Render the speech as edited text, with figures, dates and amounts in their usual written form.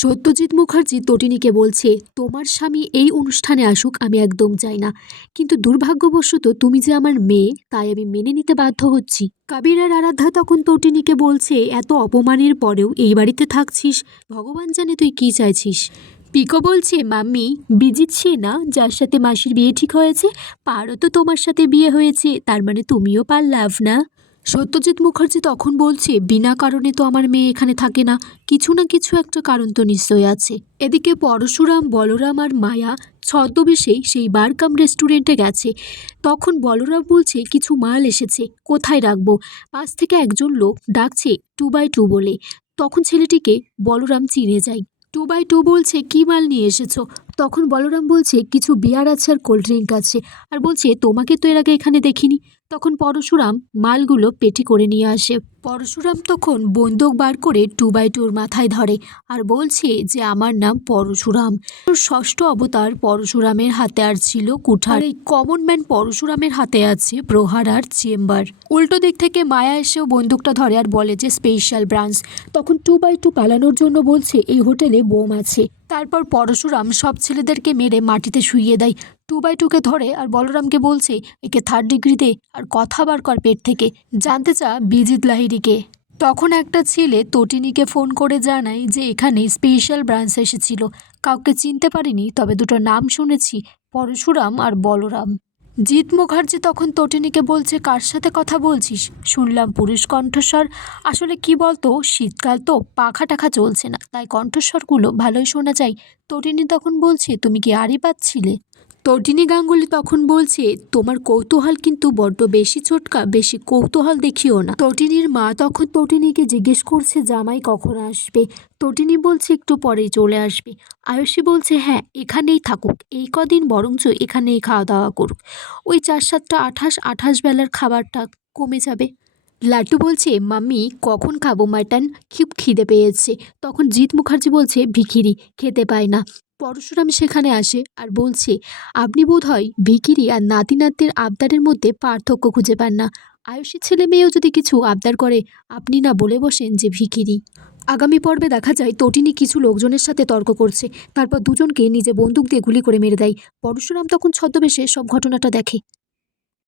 সত্যজিৎ মুখার্জি তটিনীকে বলছে, তোমার স্বামী এই অনুষ্ঠানে আসুক আমি একদম চাই না, কিন্তু দুর্ভাগ্যবশত তুমি যে আমার মেয়ে তাই আমি মেনে নিতে বাধ্য হচ্ছি। কবির আর আরাধ্যা তখন তটিনীকে বলছে, এত অপমানের পরেও এই বাড়িতে থাকছিস, ভগবান জানে তুই কি চাইছিস। পিকো বলছে, মাম্মি বিজিত সে না যার সাথে মাসির বিয়ে ঠিক হয়েছে, পারও তো তোমার সাথে বিয়ে হয়েছে, তার মানে তুমিও পার লাভ না। সত্যজিৎ মুখার্জি তখন বলছে, বিনা কারণে তো আমার মেয়ে এখানে থাকে না, কিছু না কিছু একটা কারণ তো নিশ্চয়ই আছে। এদিকে পরশুরাম, বলরাম আর মায়া ছদ্মবেশে সেই বার কাম রেস্টুরেন্টে গেছে। তখন বলরাম বলছে, কিছু মাল এসেছে, কোথায় রাখবো? পাশ থেকে একজন লোক ডাকছে 2x2 বলে। তখন ছেলেটিকে বলরাম চিনে যায়। 2x2 বলছে, কি মাল নিয়ে এসেছো? তখন বলরাম বলছে, কিছু বিয়ার আছে আর কোল্ড ড্রিঙ্ক আছে, আর বলছে তোমাকে তো এর আগে এখানে দেখিনি। তখন পরশুরাম মালগুলো পেটি করে নিয়ে আসে। পরশুরাম তখন বন্দুক বার করে 2x2 মাথায় ধরে আর বলছে যে আমার নাম পরশুরাম। ষষ্ঠ অবতার পরশুরামের হাতে আর ছিল কুঠার, এই কমন ম্যান পরশুরামের হাতে আছে প্রহার আর চেম্বার। উল্টো দিক থেকে মায়া এসেও বন্দুকটা ধরে আর বলে যে স্পেশাল ব্রাঞ্চ। তখন 2x2 পালানোর জন্য বলছে এই হোটেলে বোম আছে। তারপর পরশুরাম সব ছেলেদেরকে মেরে মাটিতে শুইয়ে দেয়। 2x2কে ধরে আর বলরামকে বলছে, একে 3rd ডিগ্রিতে আর কথা বার কর পেট থেকে, জানতে চা বিজিত লাহিড়িকে। তখন একটা ছেলে তটিনীকে ফোন করে জানায় যে এখানে স্পেশাল ব্রাঞ্চ এসেছিল, কাউকে চিনতে পারিনি, তবে দুটো নাম শুনেছি, পরশুরাম আর বলরাম। জিৎ মুখার্জি তখন তটিনীকে বলছে, কার সাথে কথা বলছিস? শুনলাম পুরুষ কণ্ঠস্বর। আসলে কি বলতো, শীতকাল তো পাখা টাখা চলছে না, তাই কণ্ঠস্বরগুলো ভালোই শোনা যায়। তটিনী তখন বলছে, তুমি কি আড়ি পাচ্ছিলে? তটিনী গাঙ্গুলি তখন বলছে, তোমার কৌতূহল কিন্তু বড্ড বেশি চটকা, বেশি কৌতূহল দেখিও না। তটিনীর মা তখন তটিনীকে জিজ্ঞেস করছে, জামাই কখন আসবে? তটিনী বলছে, একটু পরেই চলে আসবে। আয়ুষী বলছে, হ্যাঁ এখানেই থাকুক, এই কদিন বরঞ্চ এখানেই খাওয়া দাওয়া করুক, ওই 4-7টা 28 বেলার খাবারটা কমে যাবে। লাট্টু বলছে, মাম্মি কখন খাবো মাটন, খুব খিদে পেয়েছে। তখন জিৎ মুখার্জি বলছে, ভিখিরি খেতে পায় না। পরশুরাম সেখানে আসে আর বলছে, আপনি বোধহয় ভিখিরি আর নাতি নাতনির আবদারের মধ্যে পার্থক্য খুঁজে পান না। আয়ুষীর ছেলে মেয়েও যদি কিছু আবদার করে আপনি না বলে বসেন যে ভিখিরি। আগামী পর্বে দেখা যায় তটিনী কিছু লোকজনের সাথে তর্ক করছে, তারপর দুজনকে নিজে বন্দুক দিয়ে গুলি করে মেরে দেয়। পরশুরাম তখন ছদ্মবেশে সব ঘটনাটা দেখে।